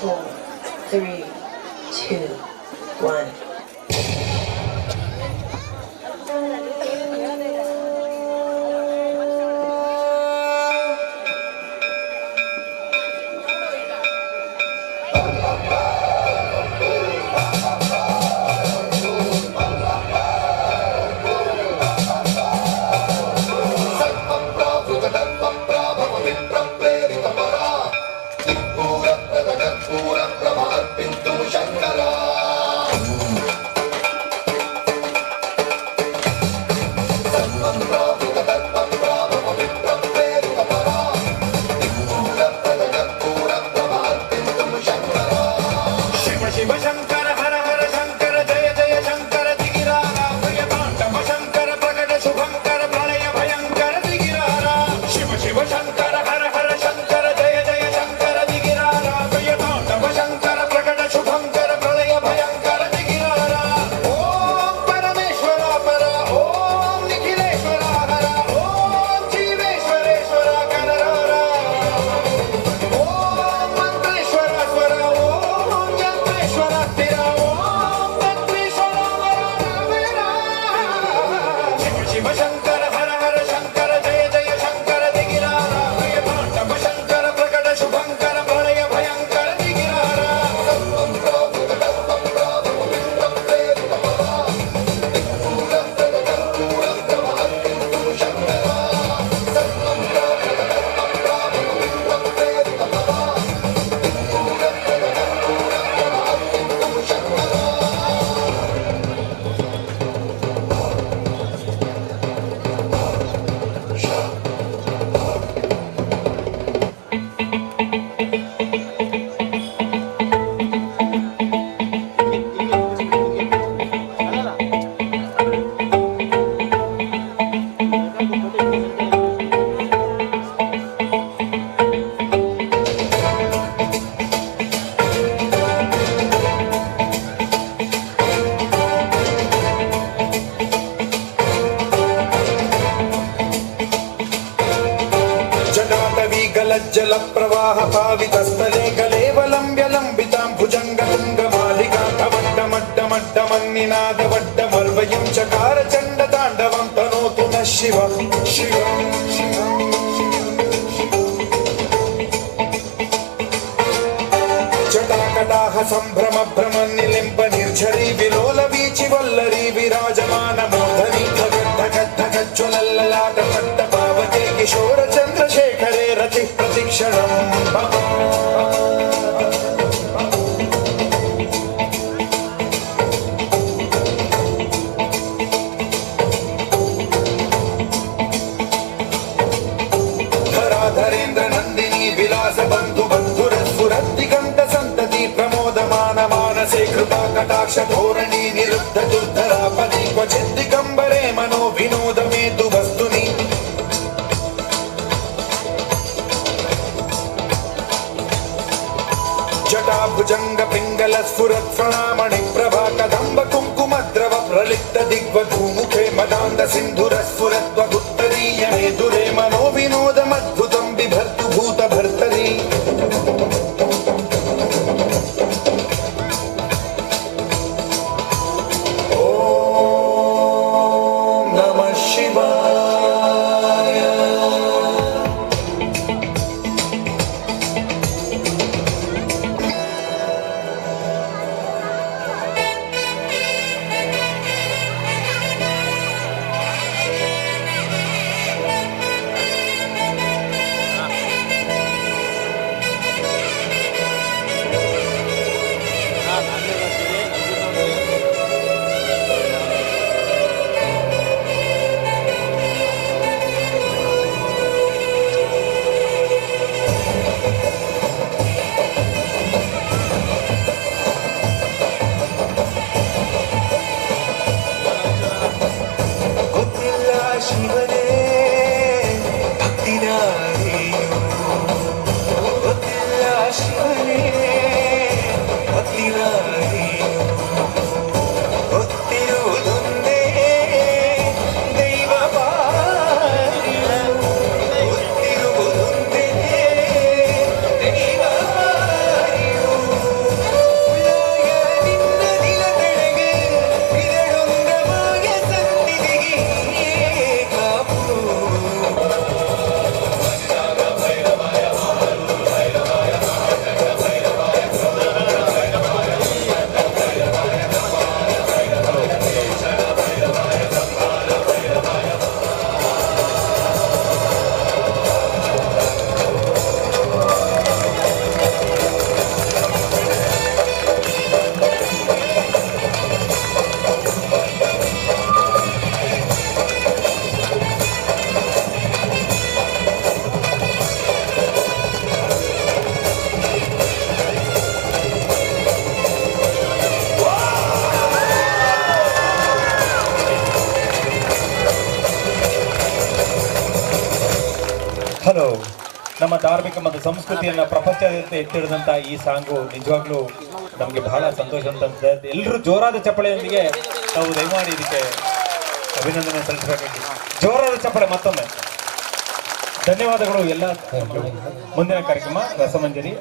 4, 3, 2, 1. जल प्रवाह पावितस्थले कलेवलंब्य लंबितां भुजंगतुंगमालिका कवड्डमड्डमड्डमन्निनादवड्डमर्वयं चकार चण्ड ताण्डवं तनोतु नः शिवं शिवं जटाकटाह सम्भ्रम भ्रम निलिम्ब निर्झरी विलोल वीचि वल्लरी विराजमान मोधनी धगद्धगद्धगज्ज्वलल्ललाट पट्ट पावके किशोर चन्द्रशेखरे रति प्रतिक्षणम् धराधरेन्द्र नन्दिनी विलास बन्धु बन्धुरस्फुरद्दिगन्त सन्तति प्रमोदमान मानसे कृपा कटाक्ष धोरणी निरुद्ध दुर्धरापदि क्वचित् दिगम्बरे मनो विनोद मेतु वस्तुनि जटाभुजंग पिंगल स्फुरत् प्रणामणि प्रभा कदम्ब कुङ्कुमद्रव प्रलिप्त दिग्वधूमुखे मदान्ध सिन्धुर स्फुरत् वगुत्तरीय मेदुरे मनो विनोदमद्भुतं बिभर्तु भूत भर्तरि ॐ नमः शिवाय। ಶಿವನೇ ಭಕ್ತಿದಾರಿಯೋ ಗೊತ್ತಿಲ್ಲ ಶಿವನೇ ಭಕ್ತಿದಾರಿಯೋ ಗೊತ್ತಿರುವುದೊಂದೇ ದೈವ ಬಾರಿಯೋ ಗೊತ್ತಿರುವುದೊಂದೇ ದೈವ ಬಾರಿಯೋ ಧಾರ್ಮಿಕ ಮತ್ತು ಸಂಸ್ಕೃತಿಯನ್ನ ಪ್ರಪಂಚದ ಎತ್ತಿಡಿದಂತ ಈ ಸಾಂಗು ನಿಜವಾಗ್ಲೂ ನಮಗೆ ಬಹಳ ಸಂತೋಷ ಅಂತ ಅನ್ಸುತ್ತೆ. ಎಲ್ಲರೂ ಜೋರಾದ ಚಪ್ಪಳೆಯೊಂದಿಗೆ ತಾವು ದಯಮಾಡಿ ಇದಕ್ಕೆ ಅಭಿನಂದನೆ ಸಲ್ಲಿಸಬೇಕಾಗಿ ಜೋರಾದ ಚಪ್ಪಳೆ ಮತ್ತೊಮ್ಮೆ. ಧನ್ಯವಾದಗಳು ಎಲ್ಲ. ಮುಂದಿನ ಕಾರ್ಯಕ್ರಮ ರಸಮಂಜರಿ.